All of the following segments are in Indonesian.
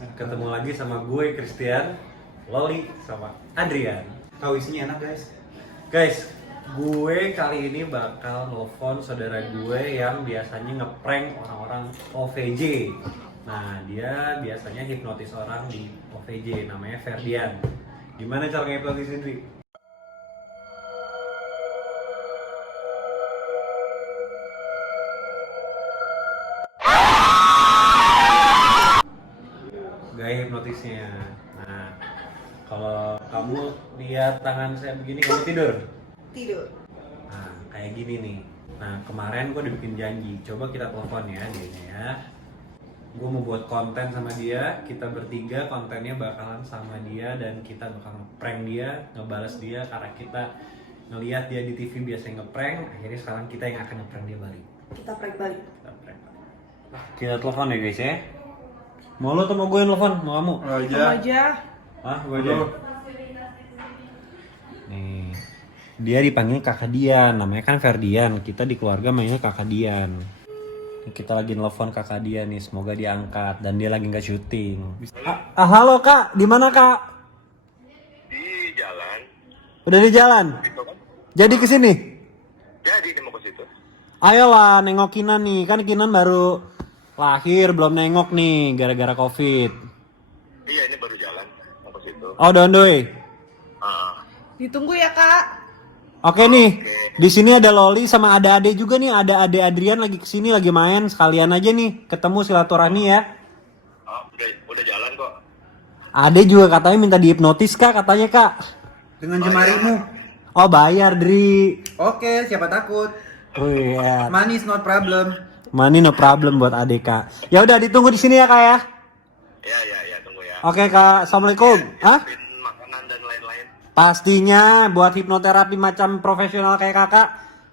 Ketemu lagi sama gue Christian, Loli, sama Adrian. Tahu isinya enak guys. Guys, gue kali ini bakal nelfon saudara gue yang biasanya ngeprank orang-orang OVJ. Nah, dia biasanya hipnotis orang di OVJ, namanya Ferdian. Gimana cara ngehipnotisin, Dri? Gaya hipnotisnya. Nah, kalau kamu lihat tangan saya begini, kamu tidur? Tidur. Nah, kayak gini nih. Nah, kemarin gue udah bikin janji. Coba kita telepon ya dianya ya. Gue mau buat konten sama dia. Kita bertiga kontennya bakalan sama dia. Dan kita bakal ngeprank dia, ngebales dia. Karena kita ngelihat dia di TV biasanya ngeprank. Akhirnya sekarang kita yang akan ngeprank dia balik. Kita prank balik. Kita telepon ya guys ya. Mau lo atau mau gue yang telepon? Mau kamu? Kamu aja. Ah, gue aja. Nih, dia dipanggil kakak Dian, namanya kan Ferdian. Kita di keluarga mainnya kakak Dian. Kita lagi nelfon kakak Dian nih, semoga diangkat dan dia lagi nggak syuting. Halo kak, di mana kak? Di jalan. Udah di jalan. Gitu kan? Jadi kesini. Jadi dia mau ke situ. Ayolah, nengok Kinan nih. Kan Kinan baru lahir, belum nengok nih, gara-gara COVID. Iya, ini baru jalan mau ke situ. Oh, on the way. Ditunggu ya kak. Oke nih, di sini ada Loli sama ada Ade juga nih, ada Ade Adrian lagi kesini lagi main, sekalian aja nih ketemu silaturahmi ya. Oh, udah jalan kok. Ade juga katanya minta dihipnotis kak, katanya kak. Dengan jemarimu. Oh bayar Dri. Oke, siapa takut? Oh iya. Money is not problem. Money no problem buat Ade kak. Ya udah ditunggu di sini ya kak ya. Ya, tunggu ya. Oke kak, assalamualaikum. Hah? Siapin makanan dan lain-lain. Pastinya buat hipnoterapi macam profesional kayak kakak,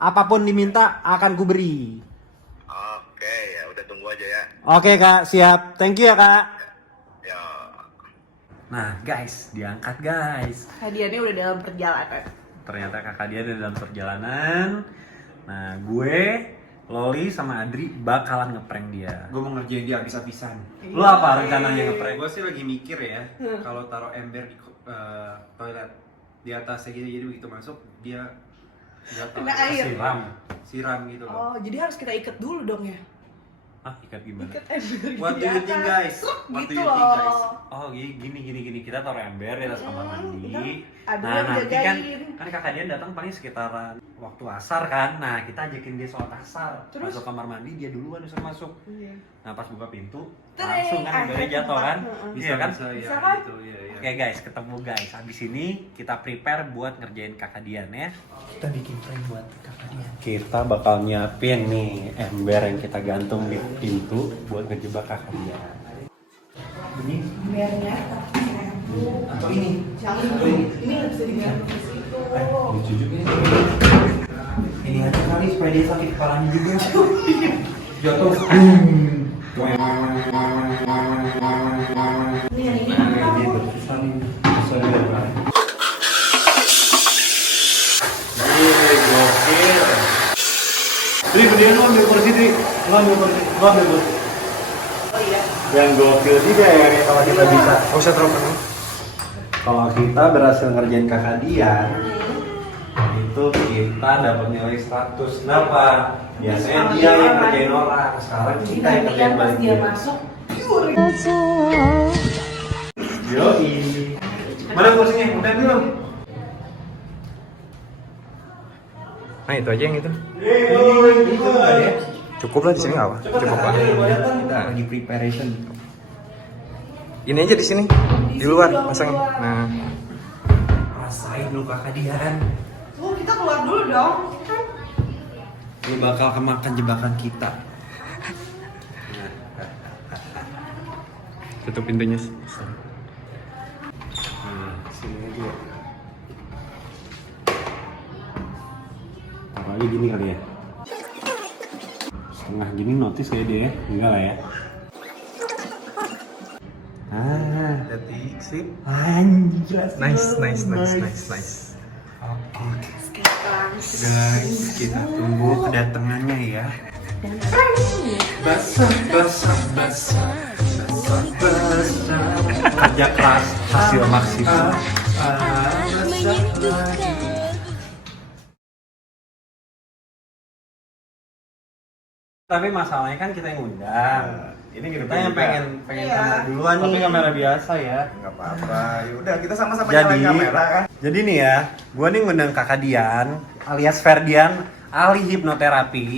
apapun diminta akan ku beri. Oke, ya udah tunggu aja ya. Oke kak, siap. Thank you ya kak. Ya. Nah guys, diangkat guys. Hadiahnya udah dalam perjalanan. Ternyata kakak dia ada dalam perjalanan. Nah gue, Loli sama Adri bakalan ngeprank dia. Gue mau ngerjain dia habis-habisan. Lu apa rencananya ngeprank? Gue sih lagi mikir ya, kalau taruh ember di toilet di atasnya gitu, jadi begitu masuk dia jatuh. Kena air. Siram gitu loh. Oh, jadi harus kita ikat dulu dong ya? Ah, ikat gimana? Ikat ember What do you think guys? What do Gitu you think guys? loh. Oh gini kita taruh ember di atas kamar mandi. Aduh, Nah nanti kan jagain. kakak dia datang paling sekitaran waktu asar kan. Nah kita ajakin dia sholat asar. Terus? Masuk kamar mandi dia duluan bisa masuk. Iya. Nah pas buka pintu Tereng, langsung kan embernya akhirnya jatuh kan. tempat, Iya kan? Bisa, Bisa ya, kan? gitu, iya. Oke guys, ketemu guys. Habis ini kita prepare buat ngerjain kakak Dian ya. Kita bikin prank buat kakak Dian. Kita bakal nyiapin nih ember yang kita gantung di pintu buat ngejebak kakak Dian. Ini Embernya. atau ini? Jangan dulu. Ini nggak bisa digantung ke situ. Lucu juga ya. Ini aja kali supaya dia sakit kepalanya juga. Jatuh. Ini yang ini. Dia berkesan sesuai dengan gokil. Dri, kemudian lo ambil kursi, Dri. Lo ambil kursi. Oh iya. Yang gokil juga ya kalau kita bisa. Oh, saya teropong. Kalau kita berhasil ngerjain kakak Dian, itu kita dapat nilai 100. Kenapa? Biasanya dia yang ngerjain orang. Sekarang kita yang ngerjain balik dia dia. masuk. Yoi. Mana kursinya? Udah belum? Nah, itu aja yang itu. Itu ada ya? Cukup lah di sini nggak apa? Cukup lah. Kita lagi preparation. Ini aja di sini. Di luar pasangin. Nah, Rasain lu kakak Dian. Oh, kita keluar dulu dong. Lu bakal kemakan jebakan kita. tutup pintunya. Nah, sini aja. Apalagi gini kali ya. Setengah gini notice kayak dia ya. Enggak lah ya. Jadi sip. Anjir. Nice. Oke. Sekarang. Guys, kita tunggu kedatangannya ya. Basah. kerja keras hasil maksimal. Tapi masalahnya kan kita yang undang. Ini Kita yang pengen Iya. kamera duluan Tapi nih. kamera biasa ya. Nggak apa-apa. Yaudah kita sama-sama Jadi, nyalain kamera kan. jadi nih ya, gua nih ngundang Kakak Dian alias Ferdian ahli hipnoterapi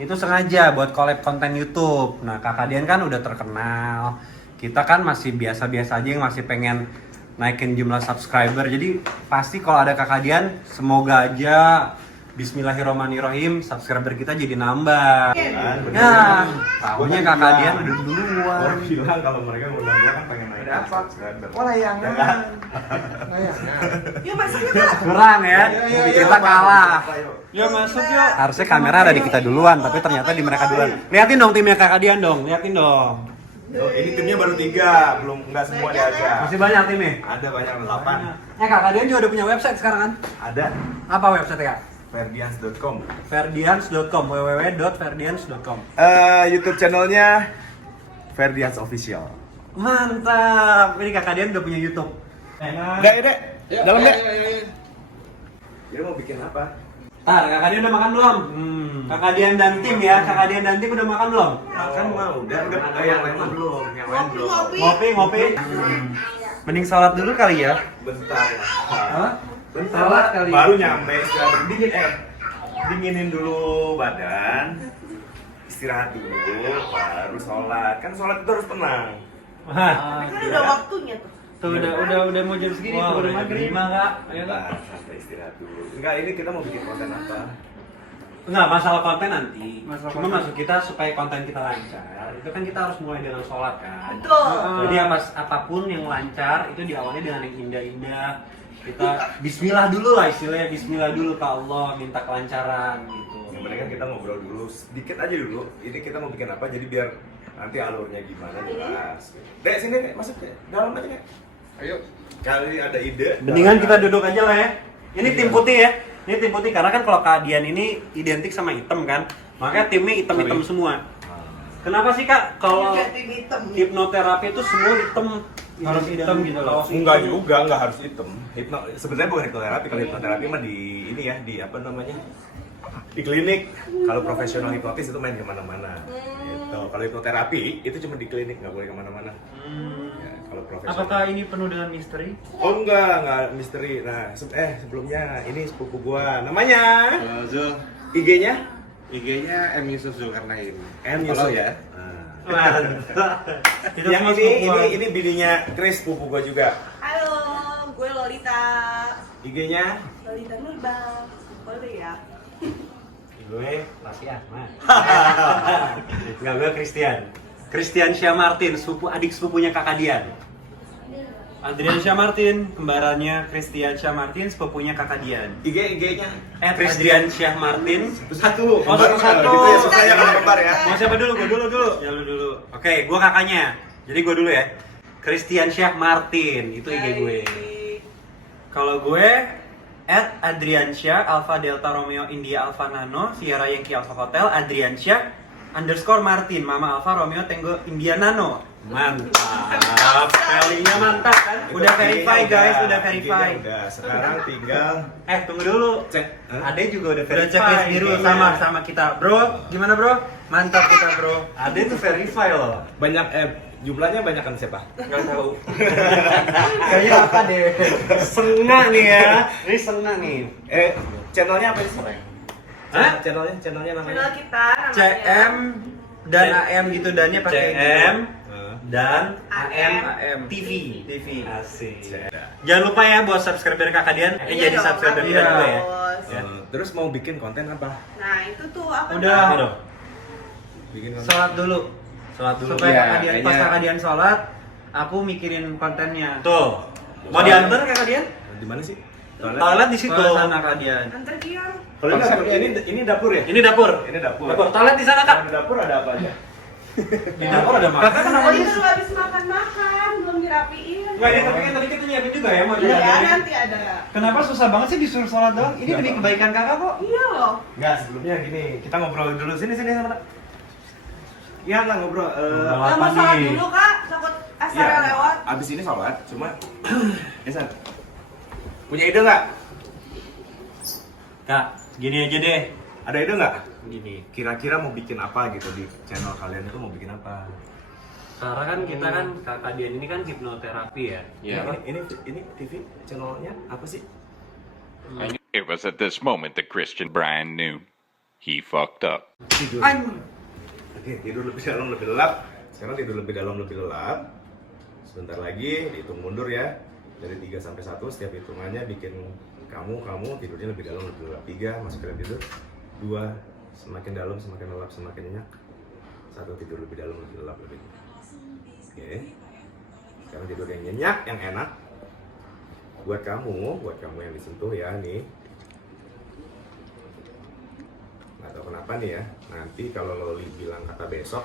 itu sengaja buat collab konten YouTube. Nah, Kakak Dian kan udah terkenal. Kita kan masih biasa-biasa aja yang masih pengen naikin jumlah subscriber. Jadi pasti kalau ada Kakak Dian, semoga aja Bismillahirrahmanirrahim subscriber kita jadi nambah. Ya, tahunya Kakak Dian udah duluan. Orang bilang kalau mereka ngundang gua kan pengen naikin subscriber. Oh, layangan. Yuk masuk yuk Kak. Kurang ya, kita kalah. Yuk masuk yuk. Harusnya kamera ada di kita duluan, tapi ternyata di mereka duluan. Liatin dong timnya Kakak Dian dong, liatin dong. Oh, ini timnya baru 3, belum nggak semua diajak. Masih banyak timnya. Ada banyak 8. Kakak Dian juga udah punya website sekarang kan? Ada Apa website Kak? Ferdians.com. Ferdians.com, www.ferdians.com. YouTube channelnya Ferdians Official. Mantap, ini Kakak Dian udah punya YouTube. Dek, Dek. Dalam, Dek. Dia mau bikin apa? Tar, Kakak Dian udah makan belum? Kakak Dian dan tim ya, Kakak Dian dan tim udah makan belum? Makan mau, udah yang lain mah belum, yang lain belum. Ngopi. Ngopi. Mending sholat dulu kali ya. Bentar. Hah? Bentar Sholat kali. baru nyampe, istirahat dinginin dulu badan, istirahat dulu, baru sholat. Kan sholat itu harus tenang. Wah, Kan udah waktunya tuh. Tuh udah mau jam segini tuh udah maghrib. Kak. Ayo Kak. Bentar, santai istirahat dulu. Enggak, ini kita mau bikin konten apa? Enggak, masalah konten nanti. Masalah Cuma konten. maksud kita supaya konten kita lancar. Itu kan kita harus mulai dengan sholat kan. Betul. Jadi apapun yang lancar itu diawali dengan yang indah-indah. Kita bismillah dulu lah istilahnya, bismillah dulu ke Allah, minta kelancaran gitu. Yang penting kan kita ngobrol dulu, sedikit aja dulu. Ini kita mau bikin apa, jadi biar nanti alurnya gimana jelas. Dek, sini Dek, masuk Dek, dalam aja Dek. Ayo. Kali ada ide. Mendingan kita duduk aja lah ya. Ini tim putih ya. Ini tim putih karena kan kalau Kak Dian ini identik sama hitam kan. Makanya timnya hitam-hitam semua. Kenapa sih Kak kalau Juga tim hitam. hipnoterapi itu semua hitam? Harus hitam gitu loh. Enggak juga, enggak harus hitam. Sebenarnya bukan hipnoterapi, kalau hipnoterapi mah di ini ya, di apa namanya? Di klinik. Kalau profesional hipnotis itu main kemana-mana. Gitu. Kalau hipnoterapi itu cuma di klinik, nggak boleh kemana-mana. Ya, kalau profesional. Apakah ini penuh dengan misteri? Oh enggak misteri. Nah, sebelumnya ini sepupu gua. Namanya? Zul, IG-nya? IG-nya M Yusuf Zulkarnain. M Follow Yusuf ya. Itu Yang semua ini sepupu ini bininya Chris, sepupu gua juga. Halo, gue Lolita. IG-nya? Lolita Nurbang. Boleh ya? gue Raffi Ahmad. Enggak, gue Christian Syah Martin, adik sepupunya Kakak Dian. Adrian Syah Martin, kembarannya Christian Syah Martin, sepupunya Kakak Dian. IG-nya? Christian Syah Martin. Satu. Oh, satu-satu. Gitu ya, suka yang kembar ya. Mau siapa dulu? Gue dulu. Ya lu dulu. Oke, gue kakaknya. Jadi gue dulu ya. Christian Syah Martin, itu IG gue. Kalau gue @Adriansyah Alpha Delta Romeo India Alpha Nano Sierra Yankee Alpha Hotel Adriansyah _Martin Mama Alpha Romeo Tango India Nano. Mantap, spellingnya mantap kan? Udah verify guys, udah verify. Udah, sekarang tinggal Tunggu dulu. cek. Ade juga udah Udah verify. checklist biru Iya. sama kita. Bro, gimana bro? Mantap kita bro. Ade tuh verify loh. Banyak jumlahnya banyak kan siapa? Gak tahu. Kayaknya apa deh? Sengak nih ya. Ini sengak nih. Channelnya apa sih? Hah? Channelnya namanya? Channel kita namanya CM dan AM gitu dannya pakai CM gitu. dan AM TV. TV. Asik. Jangan lupa ya buat subscriber Kakak Dian, Iya jadi dong, subscriber harus. kita juga ya. Ya. Terus mau bikin konten apa? Nah itu tuh apa? Udah. Ini dong. Bikin konten. Sholat dulu. Sholat dulu. Supaya Iya, Kakak Dian, pas kayaknya- Kakak Dian sholat, aku mikirin kontennya. Tuh. Mau diantar Kakak Dian? Di mana sih? Toilet di situ. Toilet sana Kak Dian. Antar Dian. Kalau ini dapur ya? Ini dapur. Ini dapur. Dapur. Toilet di sana, Kak. Di dapur ada apa aja? Di dapur ada makan. Kakak kenapa Tadi di baru habis makan, belum dirapiin. Enggak, ini tapi kan tadi kita nyiapin juga ya mau Iya, diantarin. nanti ada. Kenapa susah banget sih disuruh sholat doang? Ini demi kebaikan kakak kok. Iya loh. Enggak, sebelumnya gini, kita ngobrol dulu. Sini sama. Iya lah ngobrol. Ngobrol. Nggak Apa mau sholat nih? dulu kak, takut Asarnya lewat. Abis ini sholat, cuma Esan, punya ide nggak? Kak, gini aja deh. Ada ide nggak? Gini, Kira-kira mau bikin apa gitu di channel kalian itu mau bikin apa? karena kan kita kan kakak Dian ini kan hipnoterapi ya. Ini TV channelnya apa sih? It was at this moment that Christian Brian knew he fucked up. Tidur. Oke, tidur lebih dalam lebih lelap. Sekarang tidur lebih dalam lebih lelap. Sebentar lagi dihitung mundur ya. Dari 3 sampai 1 setiap hitungannya bikin kamu tidurnya lebih dalam lebih lelap. 3 masuk ke dalam tidur. 2 semakin dalam semakin lelap semakin nyenyak. 1 tidur lebih dalam lebih lelap lebih. Oke. Sekarang tidur yang nyenyak, yang enak. Buat kamu yang disentuh ya nih. Nggak tahu kenapa nih ya. Nanti kalau Loli bilang kata besok,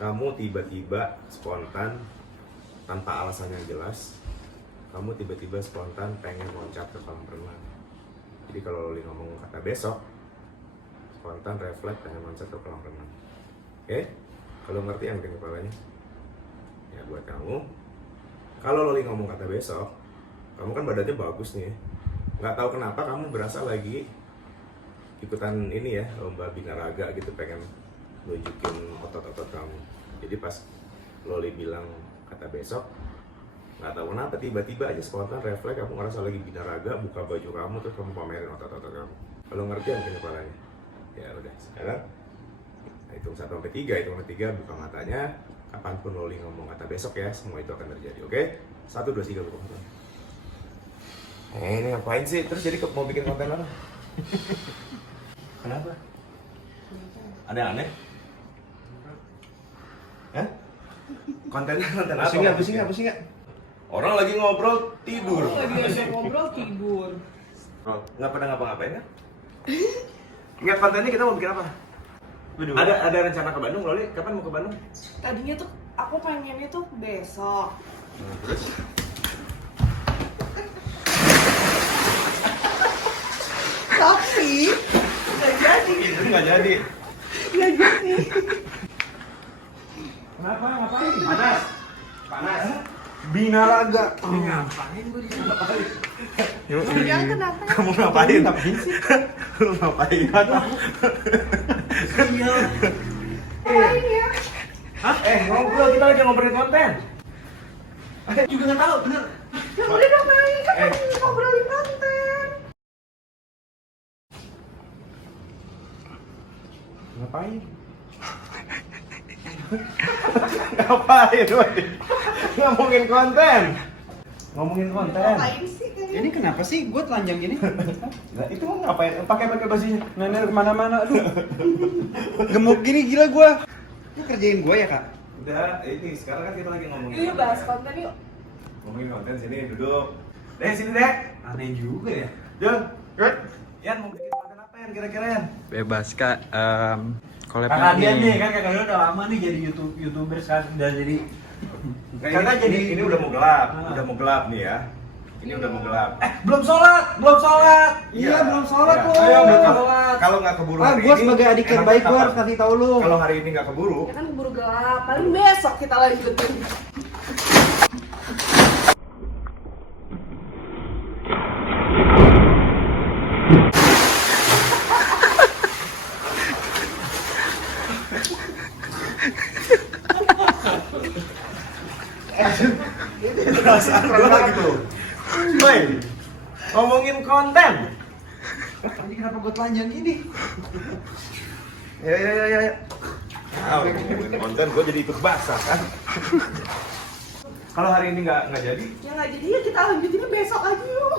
kamu tiba-tiba spontan tanpa alasan yang jelas, kamu tiba-tiba spontan pengen loncat ke kolam renang. Jadi kalau Loli ngomong kata besok, spontan refleks pengen loncat ke kolam renang. Oke? Kalau ngerti yang bikin kepalanya? Ya buat kamu, kalau Loli ngomong kata besok, kamu kan badannya bagus nih, nggak tahu kenapa kamu berasa lagi ikutan ini ya, lomba binaraga gitu, pengen nunjukin otot-otot kamu. Jadi pas Loli bilang kata besok, nggak tahu kenapa tiba-tiba aja spontan refleks kamu ngerasa lagi binaraga, buka baju kamu terus kamu pamerin otot-otot kamu. Kalau ngerti yang bikin kepalanya? Ya udah, sekarang hitung 1 sampai 3, hitung sampai 3 buka matanya. Kapanpun Loli ngomong kata besok ya, semua itu akan terjadi, oke? 1, 2, 3 buka matanya. Ini ngapain sih? Terus jadi mau bikin konten apa? Kenapa? Ada yang aneh? Hah? Kontennya konten apa? Pusing nggak? Orang lagi ngobrol tidur. Ngobrol tidur. Bro, nggak pernah ngapa-ngapain kan? Ingat kontennya kita mau bikin apa? Berdua. Ada rencana ke Bandung, Loli? Kapan mau ke Bandung? Tadinya tuh aku pengennya tuh besok. Terus? Tapi nggak jadi. Itu nggak jadi. Nggak jadi. Kenapa? Ngapain? Panas. Binaraga. Ngapain gue di sini? Ngapain? Jangan kenapa? Kamu ngapain? Lu ngapain? Ngapain ya? Hah? Ngobrol, kita lagi ngobrolin konten. Juga nggak tahu, bener. Ya udah dong, main kan ngobrolin konten. Ngapain? Ngapain, Wadi? Ngomongin konten. Ngapain sih kalian? Ini kenapa sih gue telanjang gini? Nah, itu mau ngapain? Pakai bajunya. Nenek kemana-mana, aduh. Gemuk gini gila gue. Lu kerjain gue ya, Kak? Udah, ini sekarang kan kita lagi ngomongin. Yuk bahas konten yuk. Ngomongin konten sini duduk. Sini deh. Aneh juga ya. Jun, Yan mau bikin konten apa Yan kira-kira Yan? Bebas, Kak. Kakak Dian nih, kan kakak Dian udah lama nih jadi YouTuber sekarang udah jadi. Karena ini udah mau gelap nih ya. Ini udah mau gelap. Belum sholat. Iya, belum sholat Iya. lu. Ayo, Belum kalau nggak keburu Ah, hari gue ini, sebagai adik yang baik gue harus kasih tahu lu. Kalau hari ini nggak keburu, Ya kan keburu gelap. Paling besok kita lanjutin. perasaan gue gitu. Boy, ngomongin konten. Ini kenapa gue telanjang gini? Ya. Ngomongin konten, gue jadi ikut basah kan. Kalau hari ini nggak jadi, Ya nggak jadi ya kita lanjutinnya besok aja yuk.